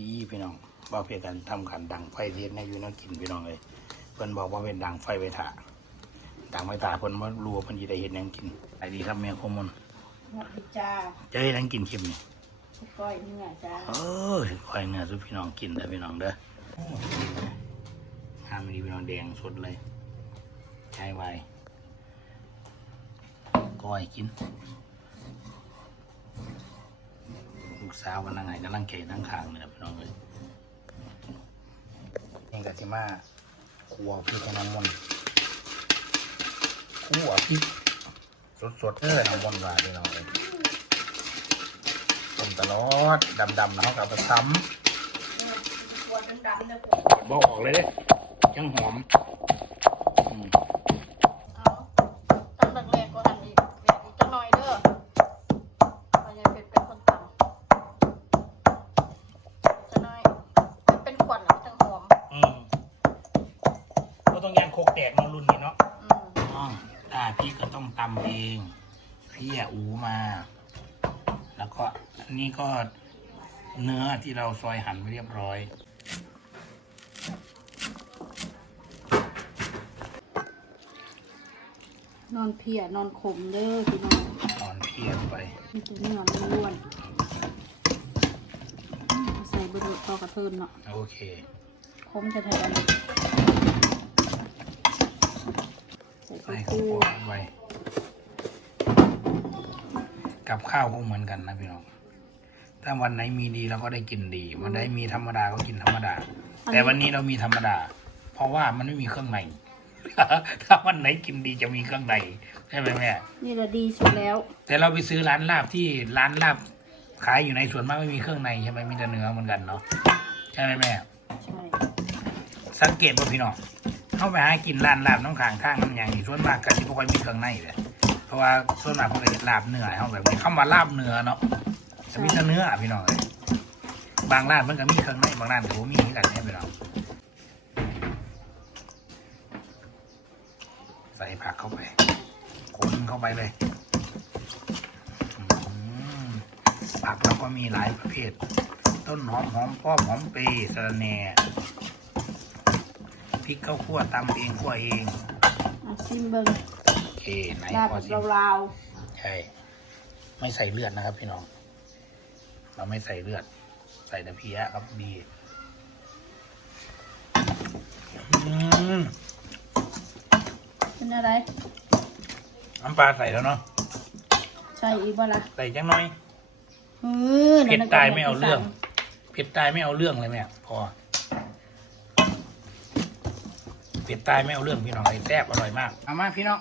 ดีพี่น้องบ่าวเพียกันทำขันดังไฟเทียนให้อยู่แนักกินพี่น้องเลยเพิ่นบอกว่าเป็นดังไฟไว้ถ่าดังไว้ถ่าเพิ่นว่ารู้ว่าเพิ่นสิได้เฮ็ดหยังกินไปดีครับแม่ขมนสวัสดีจ้าจะเฮ็ดหยังกินคลิปนี่ก้อยเนื้อจ้าเออคอยเนื้อสุพี่น้องกินเด้อพี่น้องเด้อห้ามดีพี่น้องแดงสดเลยใช้ไว้ก้อยกินลู กสาววันนั่งไงกำลังเกะนั่งข้างเลยพี่น้องเลยนี่กะทิมาขัวพริกน้ำมันขัวพริกสดๆเออน้ำมันต์ว่าพี่น้องเลยต้มตลอดดำๆนะเขากับไปซ้ำๆเนี่ยผมำบอกออกเลยเด้ยังหอมอืม เอาตั้งแรกๆก็อันอีกแบบอีกจะหน่อยเด้อมันยังเป็นเป็นคนตำจะหน่อยมันเป็นขวดหรือจังหอม อืมก็ ต้องยางโคกแตกเนาะรุ่นนี้เนาะอืมอ๋ออ่าพี่ก็ต้องตำเอง พี่อะอูมา แล้วก็อันนี้ก็เนื้อที่เราซอยหั่นไว้เรียบร้อย นอนเพียนอนขมเด้อพี่น้องตอนเพียไปมีตัวเนื้อล้วนอืมใส่เบอร์ต่อกระเทินเนาะโอเค ขมจะแทนใส่ใส่ข้าวข้าวคั่โพวดไว้กับข้าวก็เหมือนกันนะพี่น้องถ้าวันไหนมีดีเราก็ได้กินดี วันไหนมีธรรมดาก็กินธรรมดา แต่วันนี้เรามีธรรมดา เพราะว่ามันไม่มีเครื่องในถ้าวันไหนกินดีจะมีเครื่องในใช่ไหมแม่นี่ละดีสุดแล้ว แต่เราไปซื้อร้านลาบที่ร้านลาบขายอยู่ในส่วนมากไม่มีเครื่องในใช่ไหมมีแต่เนื้อเหมือนกันเนาะใช่ไหมแม่ใช่ สังเกตว่าพี่น้องเข้าไปหากินร้านลาบน้องขางทางน้ำยางนี้ส่วนมากก็ที่พวกมันมีเครื่องในเลยเพราะว่าส่วนมากพวกมันลาบเนื้อเขาแบบนี้เข้ามาลาบเนื้อเนาะจะมีแต่เนื้อพี่น้องเลยบางร้านมันก็มีเครื่องในบางร้านก็บ่มีเหมือนกันเนี่ยพี่น้องใส่ผักเข้าไปคนเข้าไปเลยผักเราก็มีหลายประเภท ต้นหอมหอมป้อมหอมเปย์สะระแหน่ ริกข้าวคั่วตำเองคั่วเองอาซิมเบิงโอเคไหนลาบพอแบบสิลาวใช่ไม่ใส่เลือดนะครับ พี่น้อง เราไม่ใส่เลือด ใส่แต่เพี้ยครับดีอืมๆเป็นอะไร น้ำปลาใส่แล้วเนาะใส่อีกบ่ล่ะใส่จังหน่อย เออเผ็ดตายไม่เอาเรื่อง เผ็ดตายไม่เอาเรื่องเลยแม่พอ เผ็ดตายไม่เอาเรื่องพี่น้องไอ้แซ่บอร่อยมากเอามาพี่น้อง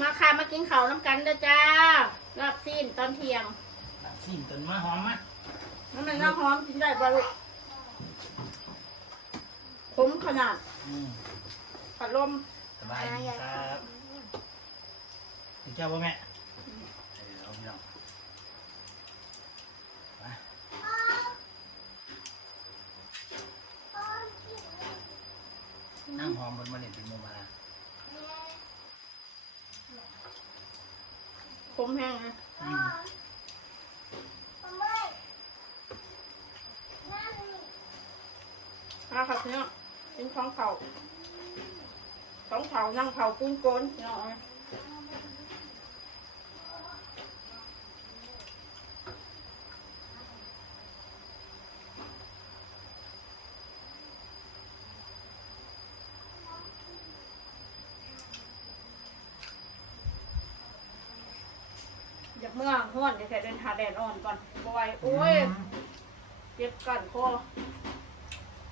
มาค่ะมากินข้าวน้ำกันเด้อจ้าลาบซีนตอนเที่ยงสิ่งตื่นมาหอมมากน้ำมันน้ำหอมกินได้บ่ลูกขมขนาดอืมผัดลมสบายดีครับเจ้าป่ะแม่เออเอาพี่น้องมา นั่งหอมบนมาเล่นเป็นโมมาขมแห้งนะอืมมาค่ะพี่น้องเป็นของเขาของเขานั่งเขาปุ้นโกนพี่น้อง อยากเมื่อห้อนเดี๋ยวแค่เดินหาแดดอ่อนก่อนบไหอยโอ้ยเจ็บกันคอ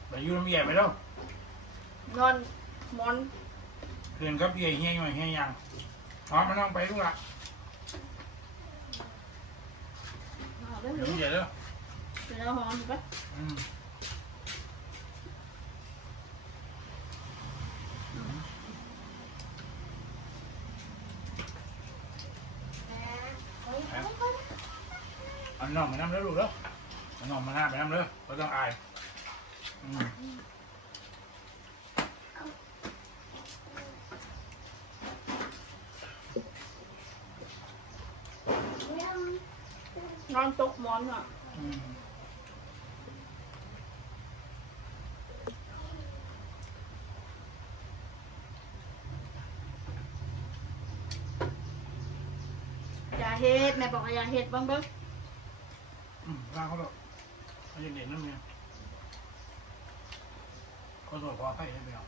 ไปอยูน้ำใหญ่ไปแล้วนอนหมอนเพื่อนครับใหญ่เฮี้ยหน่อยเฮี้ยยังหอมมานั่งไปลูกละเอาเรื่องเดี๋ยวนี้ใหญ่แล้วเดี๋ยวเราหอมไปอืม นนอกมาน้ำแล้วลูกแล้วนนอกมาหน้าไปน้ำเลยก็ต้องอายอนอนตกหมอนอะอย่าเฮ็ดแม่บอกว่าอย่าเฮ็ดบ้างเบ้าง อืมว่าเขาหรอกเขาจะเด่นนั่นเนี่ยขอโทษขออภัยได้ไหมครับ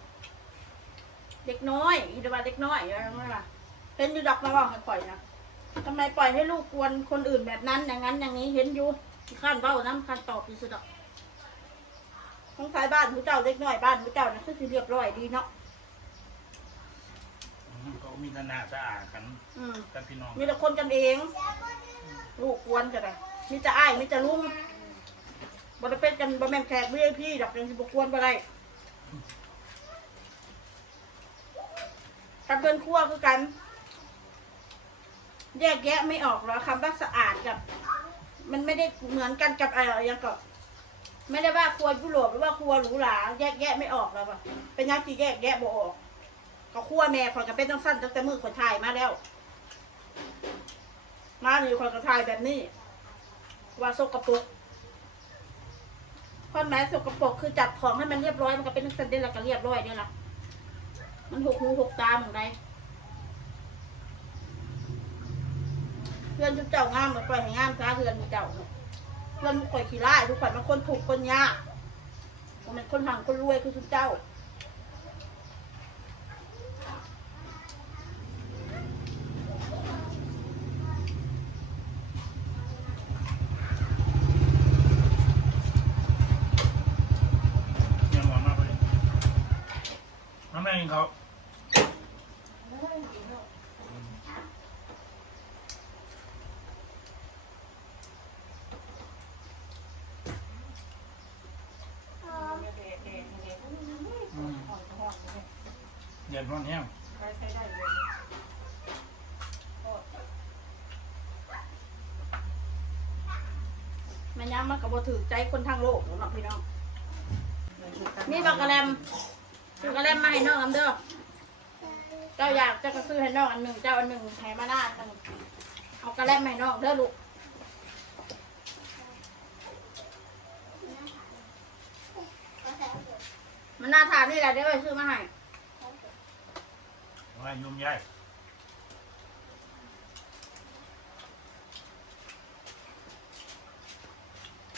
เด็กน้อยอีเดว่าเด็กน้อยอะไรนั่นล่ะเป็นอยู่ดอกมาบอกให้ปล่อยนะทำไมปล่อยให้ลูกกวนคนอื่นแบบนั้นอย่างนั้นอย่างนี้เห็นอยู่ขั้นเบ้าน้ำขั้นตอบที่สุดดอกของสายบ้านผู้เจ้าเด็กน้อยบ้านผู้เจ้านะคือสิเรียบร้อยดีเนาะอืมเขามีนานาสะอาดกันอืม กันพี่น้องมีแต่คนกันเอง ลูกกวนกันเลย มีแต่อ้ายมีแต่ลุงบ่ได้เป็นกันบ่แม่นแขก VIP ดอกจังสิบ่กวนบ่ได้กับเดินครัวคือกัน แยกแยะไม่ออกหรอคำว่าสะอาดกับ มันไม่ได้เหมือนกันกับอะไรอย่างก็ไม่ได้ว่าครัวยุโรปหรือว่าครัวหรูหราแยกแยะไม่ออกแล้วปะเป็นยังที่แยกแยะบ่ออกก็ครัวแม่คอยก็เป็นต้องสั้นตั้งแต่มือคนชายมาแล้ว มาหรือคนกระทายแบบนี้ ว่าสกปรกความหมายสกปรกคือจัดของให้มันเรียบร้อยมันก็เป็นสันเดนแล้วก็เรียบร้อยเนี่ยล่ะมันหกหูหกตาเหมือนไรเพื่อนทุกเจ้างามมาปล่อยให้งามซาเพื่อนทุกเจ้าเพื่อนปล่อยขี้ร้ายทุกคนมันคนถูกคนยากมันเป็นคนหังคนรวยคือทุกเจ้า ยังหวังมากเลย น้ำแม่กินเขาอืมเย็นร้อนแห้งแม่ยังมันก็บ่ถือใจคนทางโลกหรอกเนาะพี่น้อง มีบักกะแลม ซื้อกะแลมมาให้น้องอันเด้อเจ้าอยากจะก็ซื้อให้น้องอันหนึ่งเจ้าอันหนึ่งให้มาหน้ากันเอากะแลมให้น้องเด้อลูกมันน่าทานนี่แหละเดี๋ยวไปซื้อมาให้ว่ายุ่มย่าย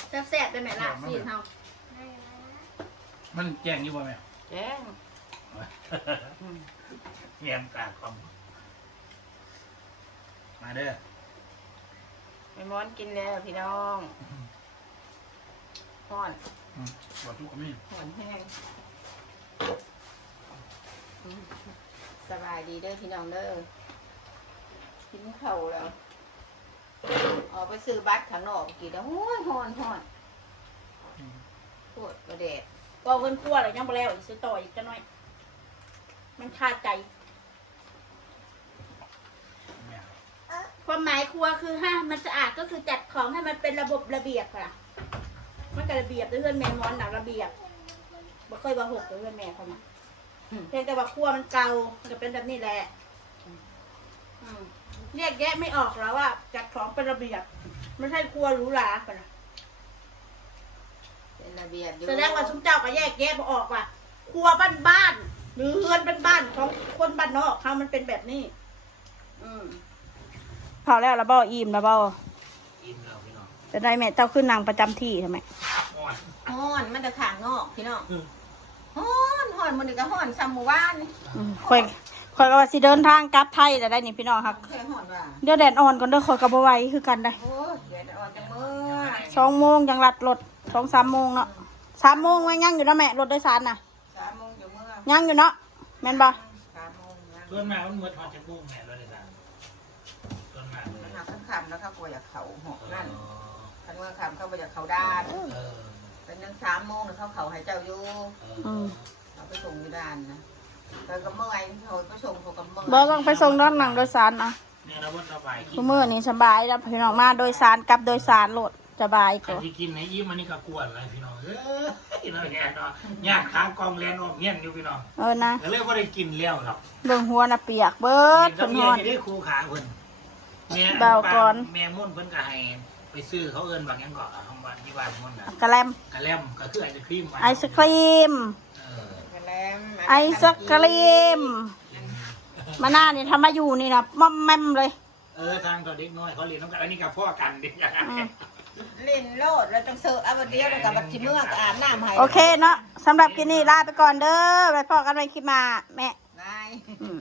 แซ่บๆได้ไหมล่ะสิเฮามันแจ้งอยู่บ่แม่ แจ้งเงียบตาคอมมาเด้อไปม้อนกินแล้วพี่น้องห่อนอืมบอกทุกคนนี่ห่อนแห้งอืมสบายดีเด้อพี่น้องเด้อกินข้าวแล้วออกไปซื้อบัตรข้างนอกกินแล้วโอ้ยห่อนห่อนปวดกระเดด ก็เพิ่นคั่วแล้วยังบ่แล้วอีกซื้อต่ออีกจักหน่อย มันคาใจ ความหมายครัวคือห้ามันสะอาดก็คือจัดของให้มันเป็นระบบระเบียบค่ะมันก็ระเบียบด้วยเพื่อนแม่มอนหนาระเบียบบ่เคยว่าหกด้วยเพื่อนแม่เขามาเพียงแต่ว่าครัวมันเก่ามันก็เป็นแบบนี้แหละเรียกแยะไม่ออกแล้วว่าจัดของเป็นระเบียบไม่ใช่ครัวหรูหราค่ะนะ ระเบียบอยู่แสดงว่าชุมเจ้าก็แยกแยะบ่ออกว่าครัวบ้านบ้านๆหรือเฮือนบ้านบ้านๆของคนบ้านนอกเขามันเป็นแบบนี้ อืมพอแล้วละบ่อิ่มละบ่อิ่มแล้วพี่น้องจะได้แม่เจ้าขึ้นนางประจำที่ทำไมอ่อนห่อนมันจะขางนอกพี่น้องห่อนห่อนมันนี่ก็ห่อนซ้ำหมู่บ้านนี่ค่อยค่อยก็ว่าสิเดินทางกลับไทยแต่ได้นี่พี่น้องครับแค่ห่อนว่าเดี๋ยวแดดอ่อนก่อนเด้อค่อยก็บ่ไหวคือกันได้โอ้ยเดี๋ยวจะอ่อนจะเมื่อสองโมงยังรัดรถ สองสามโมงเนาะสามโมงไว้ยังอยู่เนาะแม่รถโดยสารน่ะสามโมงจะเมื่อยังอยู่เนาะแม่นบ่สามโมงนะส่วนมากมันเหมือนทอดจะกุ้งแม่เราได้ทานส่วนมากเลมันยหนักคำแล้วเขากลัวอยากเขาหอกนั่นคันเมื่อคำเขาไปอยากเขาด้านเออเป็นนั่งสามโมงแล้วเขาเขาให้เจ้าอยู่เออือมเราไปส่งอยู่ด้านนะไปกับเมื่อยเขาไปส่งเขากับเมื่อยบ่ต้องไปส่งรถนั่งโดยสารนะเนี่ยเราว่าสบายกิทุกมื้อนี้สบายแล้วพี่น้องมาโดยสารกลับโดยสารรถ สบายใครกว่าที่กินในอิ่มอันนี้ก็กวนเลยพี่น้องเอ้ยเราเนี่ยเนาะญาติขากองแลนออกเงี้ยนอยู่พี่น้องเออนะก็เลยว่าได้กินแล้วหรอกเบิ่งหัวน่ะเปียกเบิดเห็นเพิ่กับนเมีฮอดยที่ได้ครูขาเพิ่นแม่เบาก่อน แม่มุ่นเพิ่นก็ให้ไปซื้อเขาเอิ้นบางอย่างก็คำว่าที่บ้านมุ่นน่ะกะแลมกะแลมก็คือไอศครีมไอศครีม เออกระแลมไอศครีมมาหน้านี่ทำมาอยู่นี่นะม่อมแมมเลยเอออทางตอนเด็กน้อยเขาเรียนน้องกันอันนี้กับพ่อกันดิอืม เล่นโลดแล้วจังเสิร์ฟเอาบัดเดียวแล้วกับบัดชิเมื่อก็อาบน้ำให้โอเคเนาะสำหรับกินนี่ลาไปก่อนเด้อไปพอกันในคลิปมาแม่บาย อืม